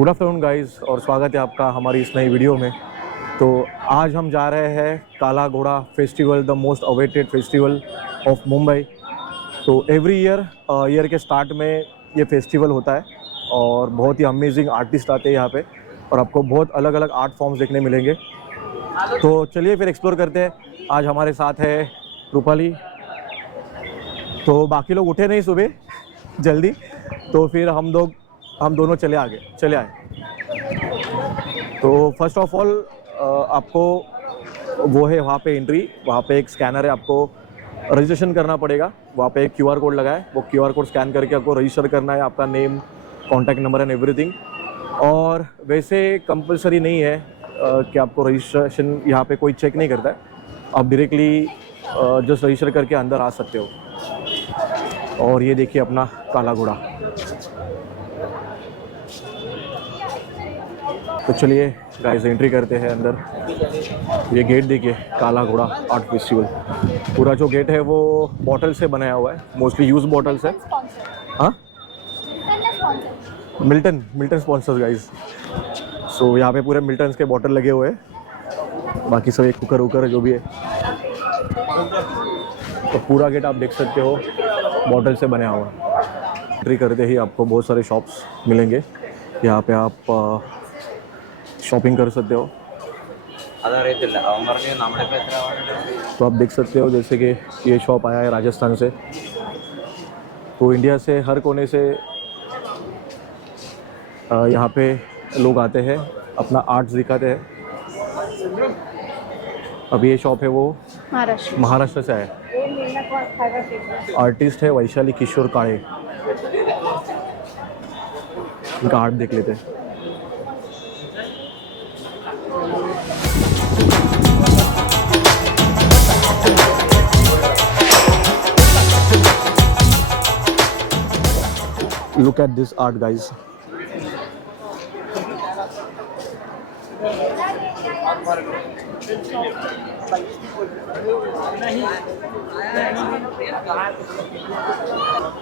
Good afternoon guys और स्वागत है आपका हमारी इस नई वीडियो में। तो आज हम जा रहे हैं काला घोड़ा festival, the most awaited festival of Mumbai. तो एवरी ईयर के स्टार्ट में ये फेस्टिवल होता है और बहुत ही अमेजिंग आर्टिस्ट आते हैं यहाँ पे और आपको बहुत अलग अलग आर्ट फॉर्म्स देखने मिलेंगे। तो चलिए फिर एक्सप्लोर करते हैं। आज हमारे साथ है रूपाली। तो बाकी लोग उठे नहीं सुबह जल्दी, तो फिर हम दोनों चले आए। तो फर्स्ट ऑफ ऑल आपको वो है वहाँ पे एंट्री, वहाँ पे एक स्कैनर है, आपको रजिस्ट्रेशन करना पड़ेगा। वहाँ पे एक QR कोड लगा है, वो QR कोड स्कैन करके आपको रजिस्टर करना है, आपका name, contact number and everything. और वैसे कंपलसरी नहीं है कि आपको रजिस्ट्रेशन यहाँ पे कोई चेक नहीं करता है, आप डायरेक्टली जस्ट रजिस्टर करके अंदर आ सकते हो। और ये देखिए अपना काला घोड़ा। तो चलिए गाइस एंट्री करते हैं अंदर। ये गेट देखिए, काला घोड़ा आर्ट फेस्टिवल। पूरा जो गेट है वो बॉटल से बनाया हुआ है, मोस्टली यूज बॉटल्स है। हाँ, मिल्टन स्पॉन्सर्स गाइस। सो यहाँ पे पूरे मिल्टन्स के बॉटल लगे हुए हैं, बाकी सब एक कुकर जो भी है। तो पूरा गेट आप देख सकते हो बॉटल से बनाया हुआ है। एंट्री करते ही आपको बहुत सारे शॉप्स मिलेंगे, यहाँ पे आप शॉपिंग कर सकते हो। तो आप देख सकते हो जैसे कि ये शॉप आया है राजस्थान से, तो इंडिया से हर कोने से यहाँ पे लोग आते हैं, अपना आर्ट्स दिखाते हैं। अब ये शॉप है वो महाराष्ट्र से है। आर्टिस्ट है वैशाली किशोर काळे, इनका आर्ट देख लेते हैं। Look at this art guys.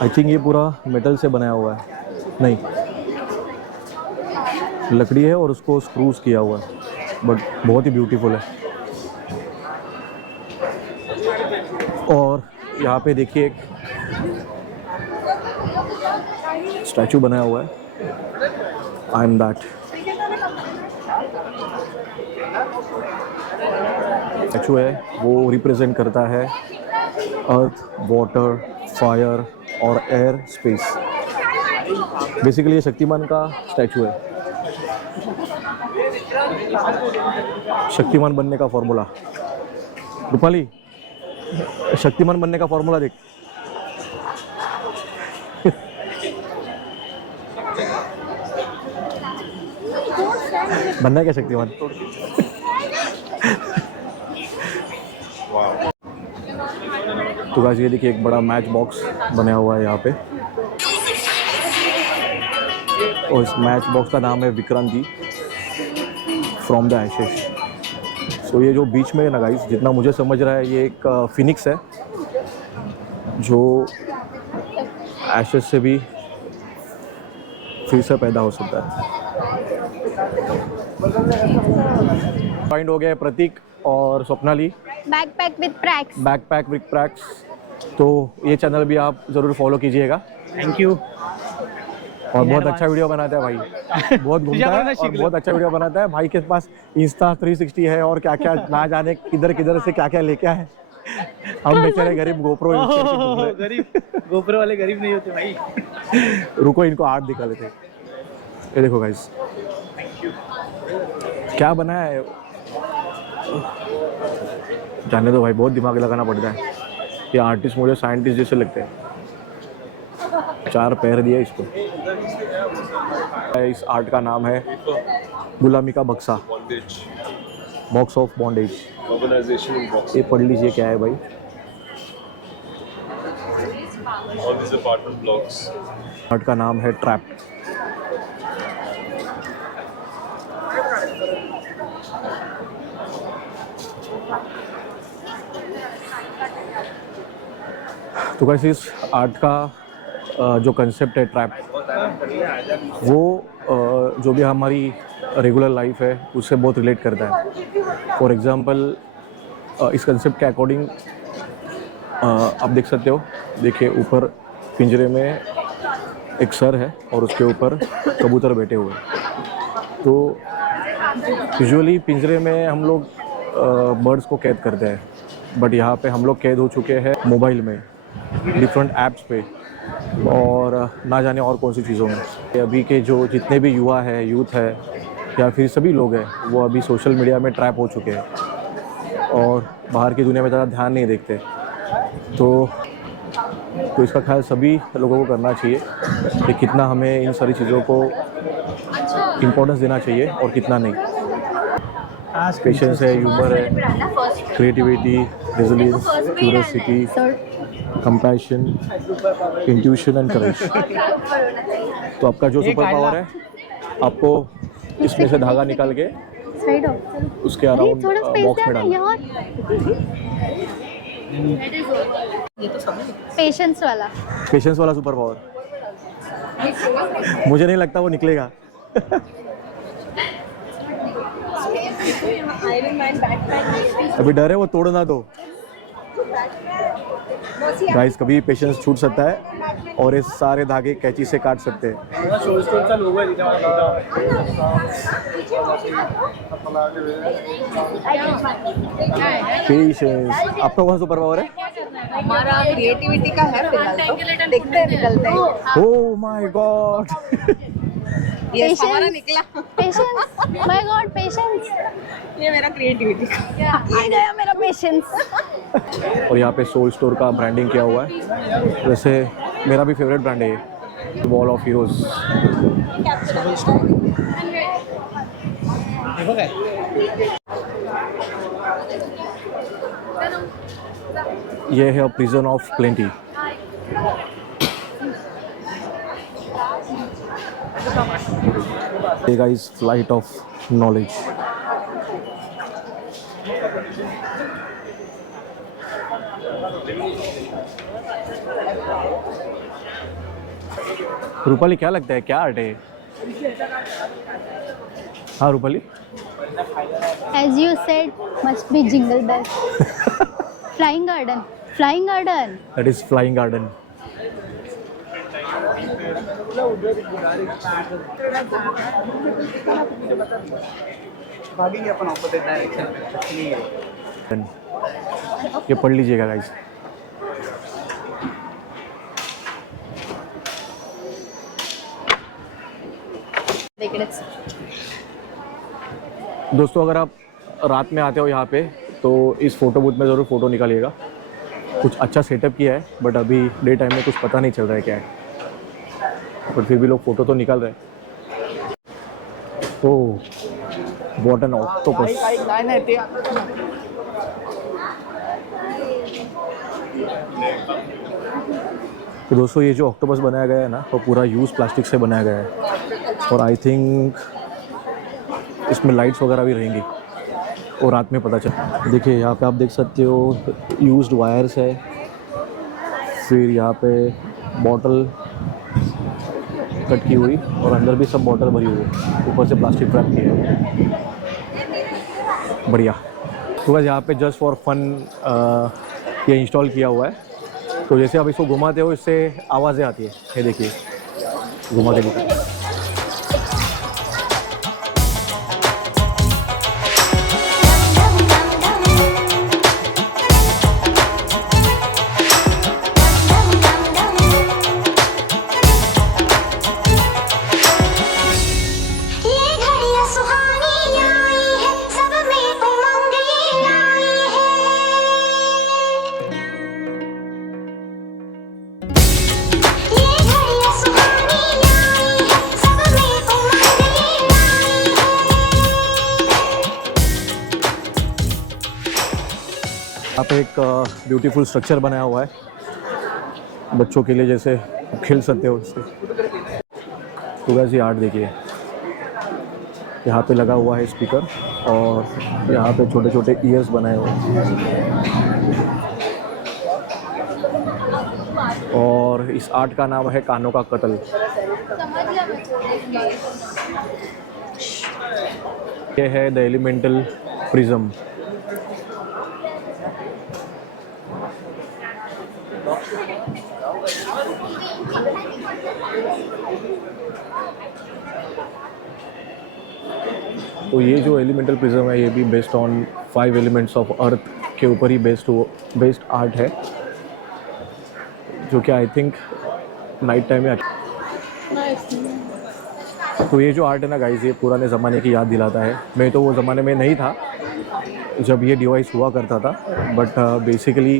I think ये पूरा मेटल से बनाया हुआ है, नहीं लकड़ी है और उसको स्क्रूज किया हुआ है, बट बहुत ही ब्यूटीफुल है। और यहाँ पे देखिए एक स्टैचू बनाया हुआ है, आई एम दैट। स्टैचू है वो रिप्रेजेंट करता है अर्थ, वाटर, फायर और एयर, स्पेस। बेसिकली ये शक्तिमान का स्टैचू है। शक्तिमान बनने का फॉर्मूला, रूपाली शक्तिमान बनने का फॉर्मूला देख। बनना है क्या शक्तिमान? तो गाइस ये देखिए एक बड़ा मैच बॉक्स बनाया हुआ है यहाँ पे, और इस मैच बॉक्स का नाम है विक्रांति फ्रॉम द एशेस। सो ये जो बीच में है ना गाइस, जितना मुझे समझ रहा है ये एक फिनिक्स है जो एशेस से भी फिर से पैदा हो सकता है। फाइंड हो गया प्रतीक और स्वप्नाली, बैकपैक विद प्रैक्स। तो ये चैनल भी आप ज़रूर फॉलो कीजिएगा। Thank you. और बहुत अच्छा वीडियो बनाता है भाई, बहुत घूमता है और बहुत अच्छा वीडियो बनाता है। भाई के पास इंस्टा 360 है और क्या क्या ना जाने किधर से क्या क्या लेके आए। हम बेचारे गरीब गोप्रो वाले गरीब नहीं होते भाई। रुको इनको आर्ट दिखा लेते। ये देखो गाइस क्या बनाया है, जानने दो भाई, बहुत दिमाग लगाना पड़ता है। ये आर्टिस्ट मुझे साइंटिस्ट जैसे लगते हैं। 4 पैर दिया इसको। इस आर्ट का नाम है गुलामी का बक्सा, बॉक्स ऑफ बॉन्डेज। ये पढ़ लीजिए क्या है भाई। आर्ट का नाम है ट्रैप। तो कैसे इस आर्ट का जो कंसेप्ट है ट्रैप, वो जो भी हमारी रेगुलर लाइफ है उससे बहुत रिलेट करता है। फॉर एग्ज़ाम्पल इस कंसेप्ट के अकॉर्डिंग आप देख सकते हो, देखिए ऊपर पिंजरे में एक सर है और उसके ऊपर कबूतर बैठे हुए हैं। तो यूजुअली पिंजरे में हम लोग बर्ड्स को कैद करते हैं, बट यहाँ पे हम लोग कैद हो चुके हैं मोबाइल में, डिफरेंट ऐप्स पे और ना जाने और कौन सी चीज़ों में। अभी के जो जितने भी युवा है, यूथ है या फिर सभी लोग हैं, वो अभी सोशल मीडिया में ट्रैप हो चुके हैं और बाहर की दुनिया में ज़्यादा ध्यान नहीं देखते। तो इसका ख्याल सभी लोगों को करना चाहिए कि कितना हमें इन सारी चीज़ों को इम्पोर्टेंस देना चाहिए और कितना नहीं। पेशेंस है, ह्यूमर है, creativity, resilience, curiosity, compassion, intuition and courage. तो आपका जो सुपर पावर है, आपको इसमें से धागा निकाल के उसके अराउंड बॉक्स में डालना। पेशेंस वाला सुपर पावर मुझे नहीं लगता वो निकलेगा। अभी डर है वो तोड़ ना दो। गाइस, कभी पेशेंस छूट सकता है और ये सारे धागे कैंची से काट सकते हैं। पेशेंस। आपका कौन सुपर पावर है? हमारा क्रिएटिविटी का है फिलहाल, तो देखते हैं निकलते हैं। ओह माय गॉड, ये हमारा निकला। Patience, my God patience. ये मेरा क्रिएटिविटी का, ये गया मेरा पेशेंस। और यहाँ पे सोल स्टोर का ब्रांडिंग किया हुआ है। वैसे मेरा भी फेवरेट ब्रांड है ये, वॉल ऑफ हीरोज। ये है प्रिजन ऑफ प्लेंटी। ये guys flight of knowledge. Rupali, क्या लगता है, क्या आर्ट है? हाँ Rupali, As you said, must be jingle bells. Flying garden. Flying garden. That is flying garden. भागेंगे अपन ऑपोजिट डायरेक्शन में, इसलिए ये पढ़ लीजिएगा गाइस। दोस्तों, अगर आप रात में आते हो यहाँ पे तो इस फ़ोटो बूथ में ज़रूर फ़ोटो निकालिएगा। कुछ अच्छा सेटअप किया है, बट अभी डे टाइम में कुछ पता नहीं चल रहा है क्या है, पर फिर भी लोग फ़ोटो तो निकाल रहे हैं। ओह, व्हाट एन ऑक्टोपस। तो दोस्तों, ये जो ऑक्टोपस बनाया गया है ना, वो पूरा यूज़ प्लास्टिक से बनाया गया है और आई थिंक इसमें लाइट्स वगैरह भी रहेंगी और रात में पता चल। देखिए यहाँ पे आप देख सकते हो यूज्ड वायर्स है, फिर यहाँ पे बॉटल कट की हुई और अंदर भी सब बॉटल भरी हुई है, ऊपर से प्लास्टिक रैप की है। बढ़िया। तो बस यहाँ पे जस्ट फॉर फन ये इंस्टॉल किया हुआ है। तो जैसे आप इसको घुमाते हो, इससे आवाज़ें आती है। ये देखिए, घुमा के दिखा। यहाँ पे एक ब्यूटीफुल स्ट्रक्चर बनाया हुआ है बच्चों के लिए, जैसे खेल सकते हो इससे। तो वैसे आर्ट देखिए, यहाँ पे लगा हुआ है स्पीकर और यहाँ पे छोटे छोटे ईयर्स बनाए हुए हैं। और इस आर्ट का नाम है कानों का कत्ल। ये है द एलिमेंटल प्रिज्म। तो ये जो एलिमेंटल प्रिज्म है ये भी based on 5 elements of earth के ऊपर ही बेस्ड आर्ट है, जो कि आई थिंक नाइट टाइम में। तो ये जो आर्ट है ना गाइस, ये पुराने ज़माने की याद दिलाता है। मैं तो वो ज़माने में नहीं था जब ये डिवाइस हुआ करता था, बट बेसिकली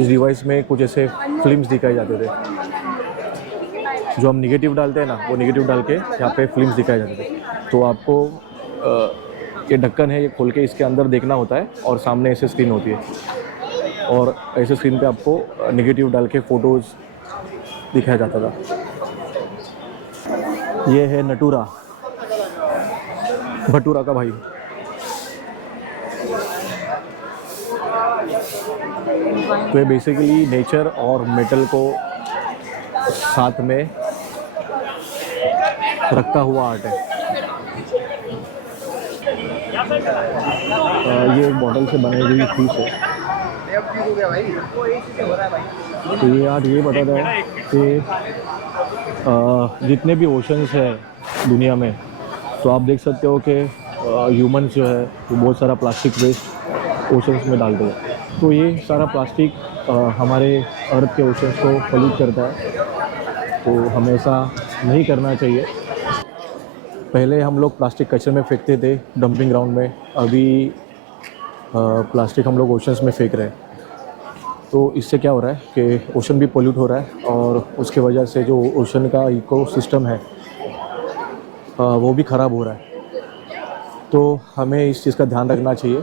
इस डिवाइस में कुछ ऐसे फिल्म्स दिखाए जाते थे। जो हम निगेटिव डालते हैं ना, वो निगेटिव डाल के यहाँ पे फिल्म्स दिखाए जाते थे। तो आपको ये ढक्कन है, ये खोल के इसके अंदर देखना होता है और सामने ऐसे स्क्रीन होती है, और ऐसे स्क्रीन पे आपको निगेटिव डाल के फ़ोटोज़ दिखाया जाता था। ये है नटूरा, भटूरा का भाई। तो ये बेसिकली नेचर और मेटल को साथ में रखता हुआ आर्ट है। ये एक बॉटल से बनाई हुई पीस है। तो ये आर्ट ये बताता है कि जितने भी ओशंस है दुनिया में, तो आप देख सकते हो कि ह्यूमंस जो है वो बहुत सारा प्लास्टिक वेस्ट ओशंस में डालते हैं। तो ये सारा प्लास्टिक हमारे अर्थ के ओशंस को पॉल्यूट करता है, तो हमें ऐसा नहीं करना चाहिए। पहले हम लोग प्लास्टिक कचरे में फेंकते थे डंपिंग ग्राउंड में, अभी प्लास्टिक हम लोग ओशंस में फेंक रहे हैं। तो इससे क्या हो रहा है कि ओशन भी पोल्यूट हो रहा है, और उसके वजह से जो ओशन का इकोसिस्टम है वो भी ख़राब हो रहा है। तो हमें इस चीज़ का ध्यान रखना चाहिए,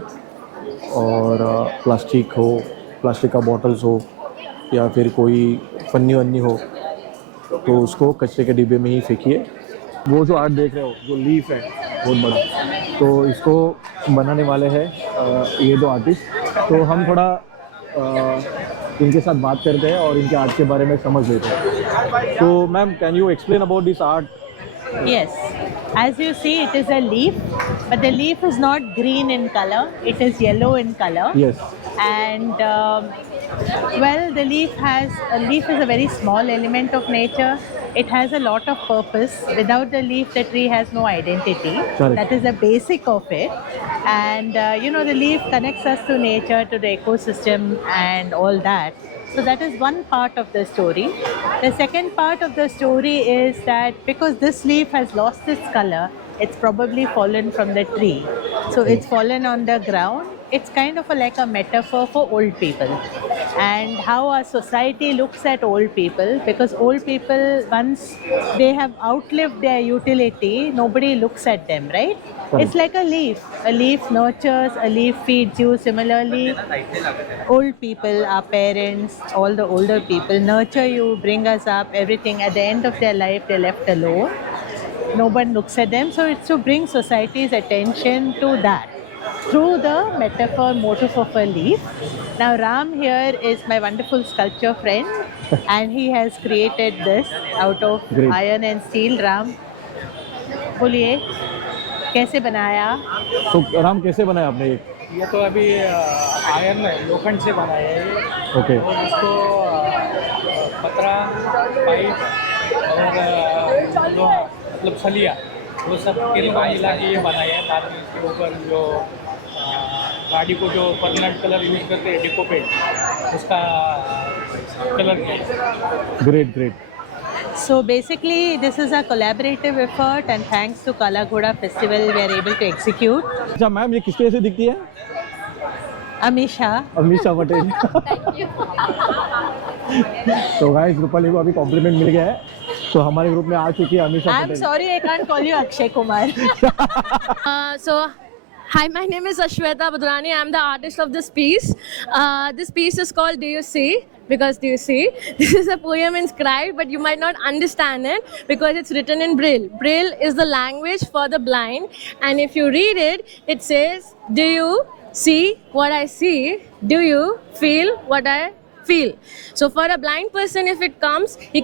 और प्लास्टिक हो, प्लास्टिक का बॉटल्स हो, या फिर कोई पन्नी वन्नी हो, तो उसको कचरे के डिब्बे में ही फेंकिए। वो जो आर्ट देख रहे हो, जो लीफ है बहुत बड़ा, तो इसको बनाने वाले हैं ये दो आर्टिस्ट। तो हम थोड़ा इनके साथ बात करते हैं और इनके आर्ट के बारे में समझ लेते हैं। तो ma'am, can you explain about this art? Yes, as you see, it is a leaf, but the leaf is not green in color, it is yellow in color. Yes. And well, the leaf is a very small element of nature. It has a lot of purpose. Without the leaf, the tree has no identity. Correct. That is the basic of it. And the leaf connects us to nature, to the ecosystem and all that. So that is one part of the story. The second part of the story is that because this leaf has lost its color, it's probably fallen from the tree. So it's fallen on the ground. It's kind of like a metaphor for old people and how our society looks at old people, because old people, once they have outlived their utility, nobody looks at them, right? Correct. It's like a leaf. A leaf nurtures, a leaf feeds you. Similarly, old people, our parents, all the older people nurture you, bring us up, everything. At the end of their life, they're left alone. No one looks at them. So it's to bring society's attention to that through the metaphor, motif of a leaf. Now Ram here is my wonderful sculpture friend and he has created this out of Great. iron and steel. Ram, बोलिए कैसे बनाया? तो राम, कैसे बनाया आपने ये? ये तो अभी आयरन है, लोखंड से बनाया है ये। ओके। और इसको पतरा, पाइप और लोहा, मतलब सलिया, वो सब के मिला के ये बनाया है। बाद में इसके ऊपर जो गाड़ी को जो परमानेंट कलर यूज करते हैं, डिको पेंट, उसका कलर किया है। Great great. So basically, this is a collaborative effort, and thanks to Kala Ghoda Festival, we are able to execute. अच्छा मैम, ये किस तरह से दिखती है? Amisha. अमीषा पटेल। तो गाइस, रूपाली को अभी कॉम्प्लीमेंट मिल गया है, तो हमारे ग्रुप में आ चुकी है Amisha I'm Patel. sorry, I can't call you Akshay Kumar. Hi, my name is Ashweta Budrani. I'm the artist of this piece. This piece is called Do You See? Because do you see? This is a poem inscribed, but you might not understand it because it's written in Braille. Braille is the language for the blind. And if you read it, it says, Do you see what I see? Do you feel what I feel? So for a blind person, if it comes, he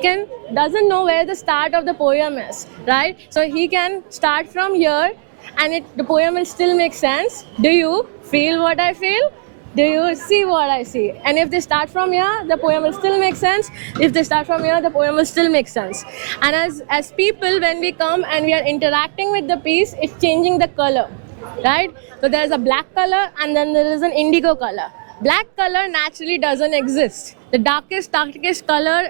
doesn't know where the start of the poem is, right? So he can start from here, and the poem will still make sense. Do you feel what I feel? Do you see what I see? And if they start from here, the poem will still make sense. If they start from here, the poem will still make sense. And as people, when we come and we are interacting with the piece, it's changing the color, right? So there's a black color and then there is an indigo color. Black color naturally doesn't exist. The darkest color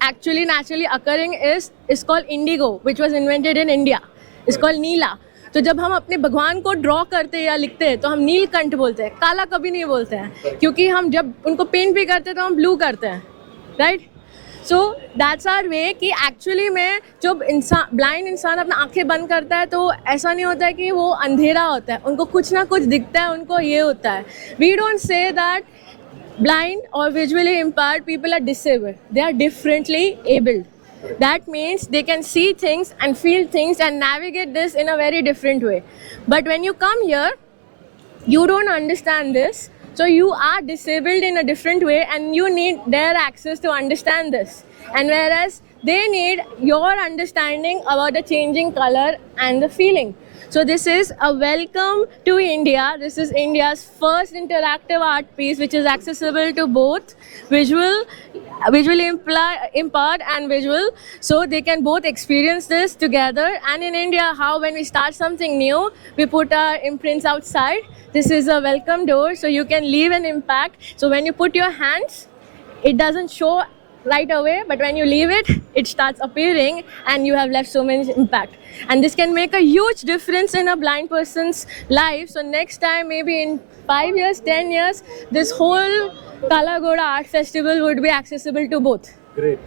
actually naturally occurring is called indigo, which was invented in India. It's called नीला. तो जब हम अपने भगवान को draw करते हैं या लिखते हैं तो हम नीलकंठ बोलते हैं, काला कभी नहीं बोलते हैं, क्योंकि हम जब उनको पेंट भी करते हैं तो हम ब्लू करते हैं, right? So that's our way कि एक्चुअली में जब ब्लाइंड इंसान अपना आंखें बंद करता है तो ऐसा नहीं होता है कि वो अंधेरा होता है, उनको कुछ ना कुछ दिखता है, उनको ये होता है. We don't say that blind or visually impaired people are disabled. They are differently abled. That means they can see things and feel things and navigate this in a very different way. But when you come here, you don't understand this. So you are disabled in a different way and you need their access to understand this. And whereas they need your understanding about the changing color and the feeling. So this is a welcome to India. This is India's first interactive art piece which is accessible to both visually impaired and visual. So they can both experience this together. And in India, how when we start something new, we put our imprints outside. This is a welcome door, so you can leave an impact. So when you put your hands, it doesn't show right away, but when you leave it, it starts appearing and you have left so much impact. And this can make a huge difference in a blind person's life. So next time, maybe in 5 years, 10 years, this whole Kala Ghoda Art Festival would be accessible to both. Great.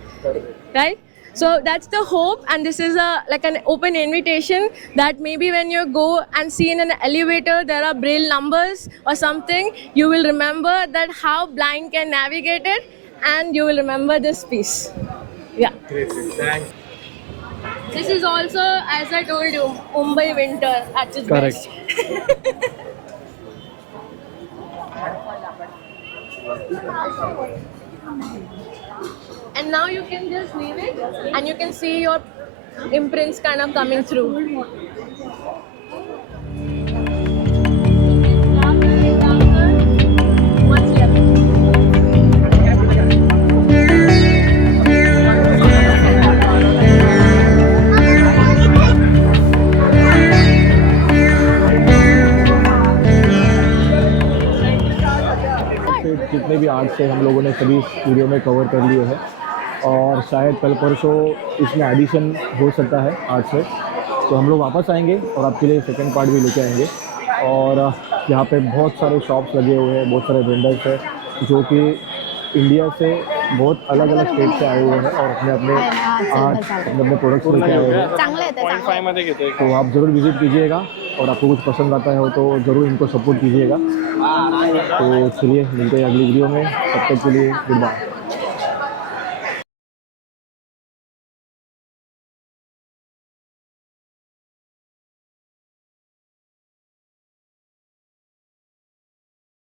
Right? So that's the hope, and this is like an open invitation that maybe when you go and see in an elevator there are braille numbers or something, you will remember that how blind can navigate it, and you will remember this piece. Yeah. Great. Thanks. This is also, as I told you, Mumbai winter at its Correct. best. And now you can just leave it and you can see your imprints kind of coming through. What's left? जितने भी art से हम लोगों ने सभी video में cover कर लिए हैं और शायद कल परसों इसमें एडिशन हो सकता है आर्ट से, तो हम लोग वापस आएंगे और आपके लिए सेकंड पार्ट भी लेके आएंगे. और यहाँ पे बहुत सारे शॉप्स लगे हुए हैं, बहुत सारे वेंडर्स हैं जो कि इंडिया से बहुत अलग अलग स्टेट से आए हुए हैं और अपने अपने आर्ट अपने प्रोडक्ट्स लेके आए हुए हैं. तो आप ज़रूर विज़िट कीजिएगा और आपको कुछ पसंद आता है हो तो ज़रूर इनको सपोर्ट कीजिएगा. तो चलिए मिलते हैं अगली वीडियो में, तब तक के लिए गुड बाय.